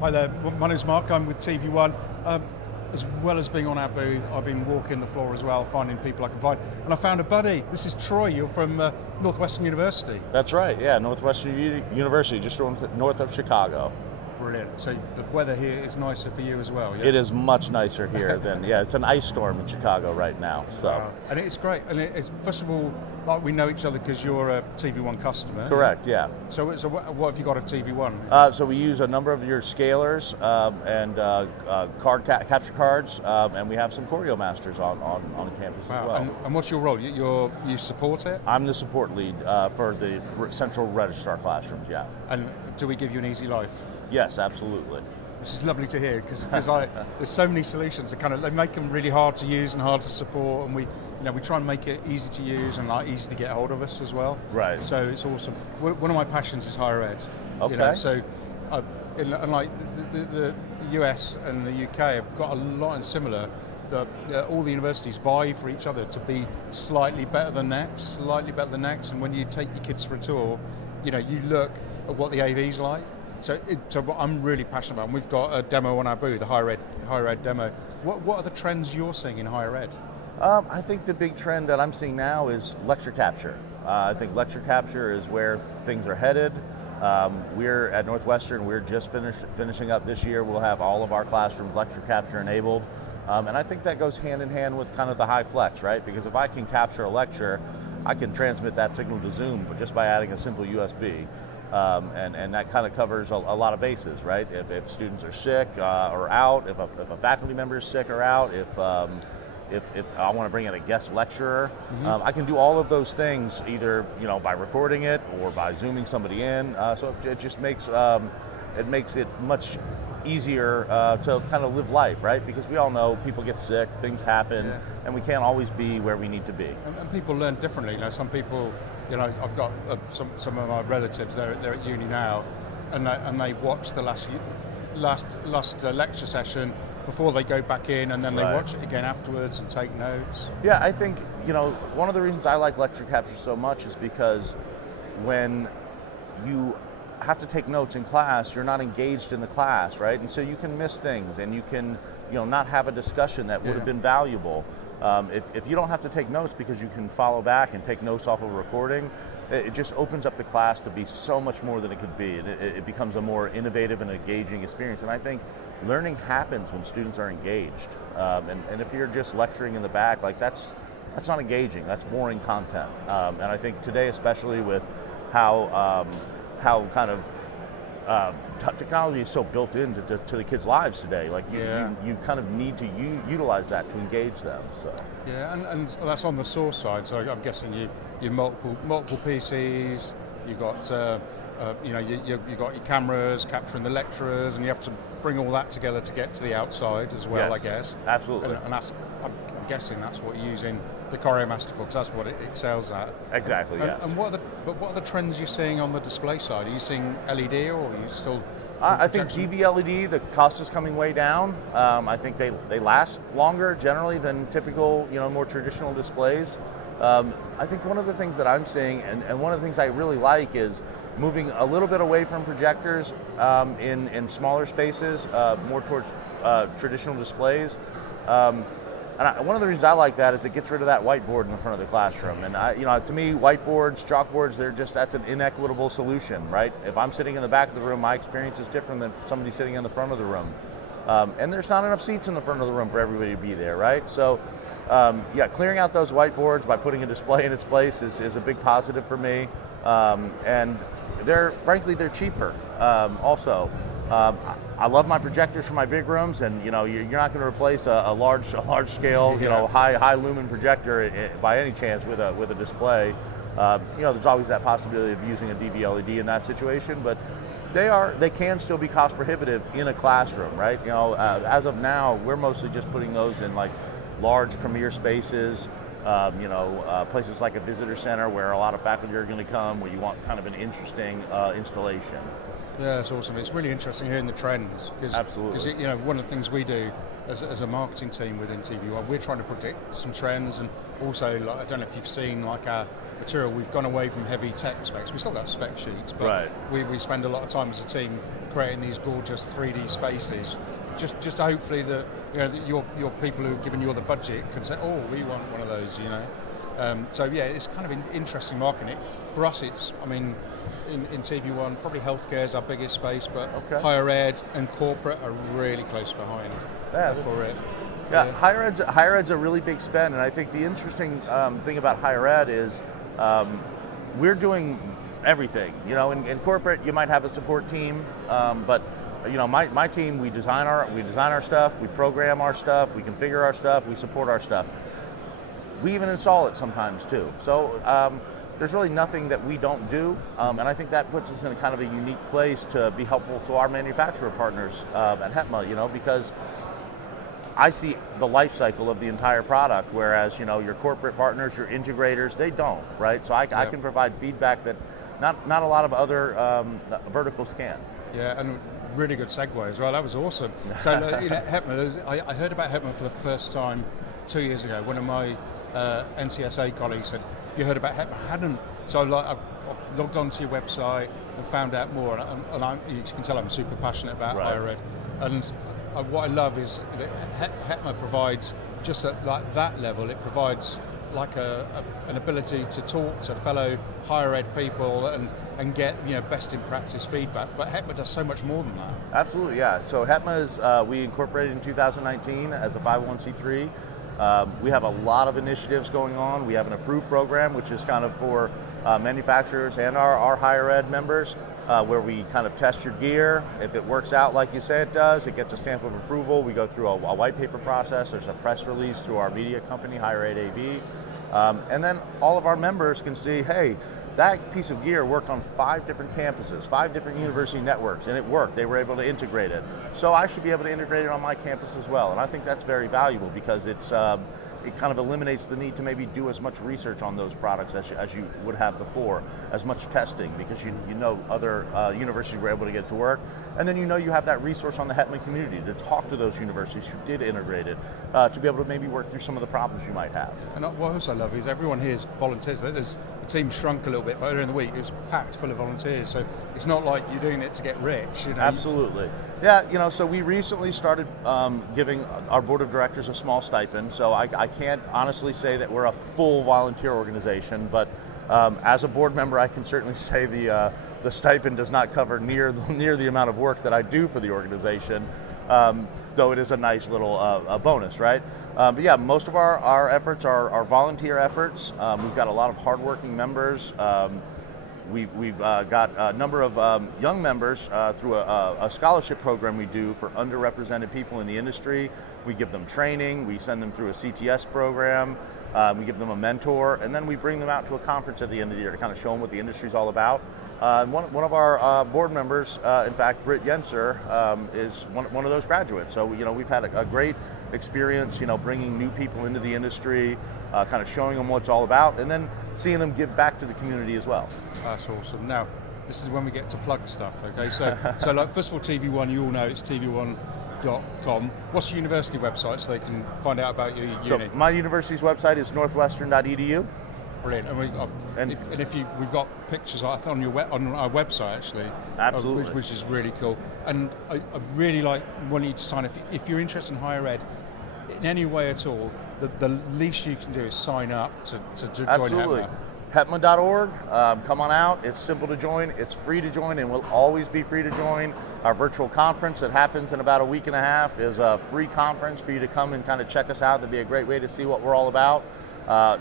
Hi there, my name's Mark, I'm with tvONE. As well as being on our booth, I've been walking the floor as well, finding people I can find. And I found a buddy. This is Troy, you're from Northwestern University. That's right, yeah, Northwestern University, just north of Chicago. Brilliant. So the weather here is nicer for you as well, yeah? It is much nicer here than, yeah, it's an ice storm in Chicago right now, so. Wow. And it's great. And it's, first of all, like we know each other because you're a tvONE customer. Correct, yeah. So what have you got at tvONE? So we use a number of your scalers and capture cards, and we have some Choreo Masters on campus as well. And what's your role? You support it? I'm the support lead for the central registrar classrooms, yeah. And do we give you an easy life? Yes, absolutely. Which is lovely to hear because there's so many solutions that they make them really hard to use and hard to support, and we try and make it easy to use and easy to get hold of us as well. Right. So it's awesome. One of my passions is higher ed. Okay. So the US and the UK have got a lot in similar. All the universities vie for each other to be slightly better than next, and when you take your kids for a tour, you look at what the AV's like. So what I'm really passionate about, and we've got a demo on our booth, the higher ed demo. What are the trends you're seeing in higher ed? I think the big trend that I'm seeing now is lecture capture. I think lecture capture is where things are headed. We're at Northwestern, we're just finishing up this year. We'll have all of our classrooms lecture capture enabled. And I think that goes hand in hand with kind of the high flex, right? Because if I can capture a lecture, I can transmit that signal to Zoom, but just by adding a simple USB. And that kind of covers a lot of bases, right? If students are sick or out, if a faculty member is sick or out, if I want to bring in a guest lecturer, I can do all of those things either by recording it or by zooming somebody in. So it just makes it much easier to kind of live life, right? Because we all know people get sick, things happen, and we can't always be where we need to be. And people learn differently. Some people. I've got some of my relatives. They're at uni now, and they watch the last lecture session before they go back in, and then they watch it again afterwards and take notes. Yeah, I think one of the reasons I like lecture capture so much is because when you have to take notes in class, you're not engaged in the class, right? And so you can miss things, and you can not have a discussion that would have been valuable. If you don't have to take notes because you can follow back and take notes off of a recording, it just opens up the class to be so much more than it could be. It becomes a more innovative and engaging experience. And I think learning happens when students are engaged. And if you're just lecturing in the back, that's not engaging. That's boring content. And I think today, especially with how kind of technology is so built into the kids' lives today. You kind of need to utilize that to engage them. So and that's on the source side. So I'm guessing you multiple PCs. You got you got your cameras capturing the lecturers, and you have to bring all that together to get to the outside as well. Yes, I guess absolutely. And I'm guessing that's what you're using the Choreo Master for, because that's what it excels at. Exactly. Yes. And what are the trends you're seeing on the display side? Are you seeing LED, or are you still? I think DV-LED, the cost is coming way down. I think they last longer generally than typical, more traditional displays. I think one of the things that I'm seeing, and one of the things I really like, is moving a little bit away from projectors in smaller spaces, more towards traditional displays. And one of the reasons I like that is it gets rid of that whiteboard in the front of the classroom. And to me, whiteboards, chalkboards, that's an inequitable solution, right? If I'm sitting in the back of the room, my experience is different than somebody sitting in the front of the room. And there's not enough seats in the front of the room for everybody to be there, right? So, clearing out those whiteboards by putting a display in its place is a big positive for me. And frankly, they're cheaper also. I love my projectors for my big rooms, and you're not going to replace a large scale, high lumen projector by any chance with a display. There's always that possibility of using a DV-LED in that situation, but they can still be cost prohibitive in a classroom, right? As of now, we're mostly just putting those in large premier spaces. Places like a visitor center where a lot of faculty are going to come, where you want kind of an interesting installation. Yeah, it's awesome. It's really interesting hearing the trends Absolutely. because you know, one of the things we do as a marketing team within tvONE, we're trying to predict some trends, and also, like, I don't know if you've seen, like, our material, we've gone away from heavy tech specs. We still got spec sheets, but we spend a lot of time as a team creating these gorgeous 3D spaces. Just hopefully that, you know, that your people who are giving you all the budget can say, oh, we want one of those, you know. So yeah, it's kind of interesting marketing. For us, it's, I mean, in tvONE, probably healthcare is our biggest space, but higher ed and corporate are really close behind for it. Yeah, higher ed's a really big spend, and I think the interesting thing about higher ed is we're doing everything. You know, in corporate, you might have a support team, but you know, my team, we design our stuff, we program our stuff, we configure our stuff, we support our stuff. We even install it sometimes too. So there's really nothing that we don't do, and I think that puts us in a kind of a unique place to be helpful to our manufacturer partners at HETMA, you know, because I see the life cycle of the entire product, whereas, you know, your corporate partners, your integrators, they don't, right? So I can provide feedback that not a lot of other verticals can. Yeah, and really good segue as well. That was awesome. So, you know, HETMA, I heard about HETMA for the first time 2 years ago. One of my NCSA colleagues said, "Have you heard about HETMA?" I hadn't. So I've logged onto your website and found out more. And you can tell I'm super passionate about higher ed. And what I love is that HETMA provides, just at like that level, it provides like an ability to talk to fellow higher ed people and get, you know, best in practice feedback. But HETMA does so much more than that. Absolutely, yeah. So HETMA is, we incorporated in 2019 as a 501c3. We have a lot of initiatives going on. We have an approved program, which is kind of for manufacturers and our higher ed members, where we kind of test your gear. If it works out like you say it does, it gets a stamp of approval. We go through a white paper process. There's a press release through our media company, Higher Ed AV. And then all of our members can see, hey, that piece of gear worked on 5 different campuses, 5 different university networks, and it worked. They were able to integrate it. So I should be able to integrate it on my campus as well. And I think that's very valuable because it's it kind of eliminates the need to maybe do as much research on those products as you would have before, as much testing, because you know other universities were able to get it to work. And then you know you have that resource on the HETMA community to talk to those universities who did integrate it, to be able to maybe work through some of the problems you might have. And what else I love is everyone here is volunteers. The team shrunk a little bit, but earlier in the week it was packed full of volunteers. So it's not like you're doing it to get rich. You know? Absolutely. Yeah, you know, so we recently started giving our board of directors a small stipend. So I can't honestly say that we're a full volunteer organization, but as a board member, I can certainly say the stipend does not cover near the amount of work that I do for the organization, though it is a nice little bonus, right? But yeah, most of our efforts are volunteer efforts. We've got a lot of hardworking members. We've got a number of young members through a scholarship program we do for underrepresented people in the industry. We give them training, we send them through a CTS program, we give them a mentor, and then we bring them out to a conference at the end of the year to kind of show them what the industry's all about. One of our board members, in fact, Britt Yenser, is one of those graduates. So, you know, we've had a great experience, you know, bringing new people into the industry, kind of showing them what it's all about, and then seeing them give back to the community as well. That's awesome. Now, this is when we get to plug stuff, okay? So like, first of all, tvONE, you all know it's tvone.com. What's your university website so they can find out about your uni? So my university's website is northwestern.edu. Brilliant. And we've got pictures on our website actually. Absolutely. Which is really cool. And I really want you to sign if you're interested in higher ed in any way at all. The least you can do is sign up to join HETMA. HETMA.org. Come on out. It's simple to join. It's free to join, and will always be free to join. Our virtual conference that happens in about a week and a half is a free conference for you to come and kind of check us out. That'd be a great way to see what we're all about.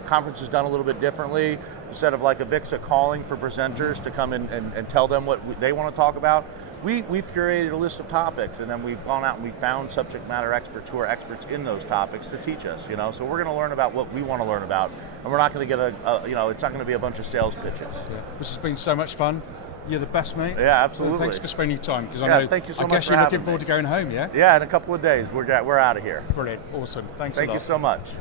Conference is done a little bit differently. Instead of like a VIXA calling for presenters to come in and tell them what they want to talk about, we've curated a list of topics, and then we've gone out and we've found subject matter experts who are experts in those topics to teach us. You know, so we're going to learn about what we want to learn about, and we're not going to get it's not going to be a bunch of sales pitches. Yeah. This has been so much fun. You're the best, mate. Yeah, absolutely. Thanks for spending your time, because thank you so much. I guess you're looking forward to going home, yeah? Yeah, in a couple of days we're out of here. Brilliant, awesome. Thanks a lot. Thank you so much.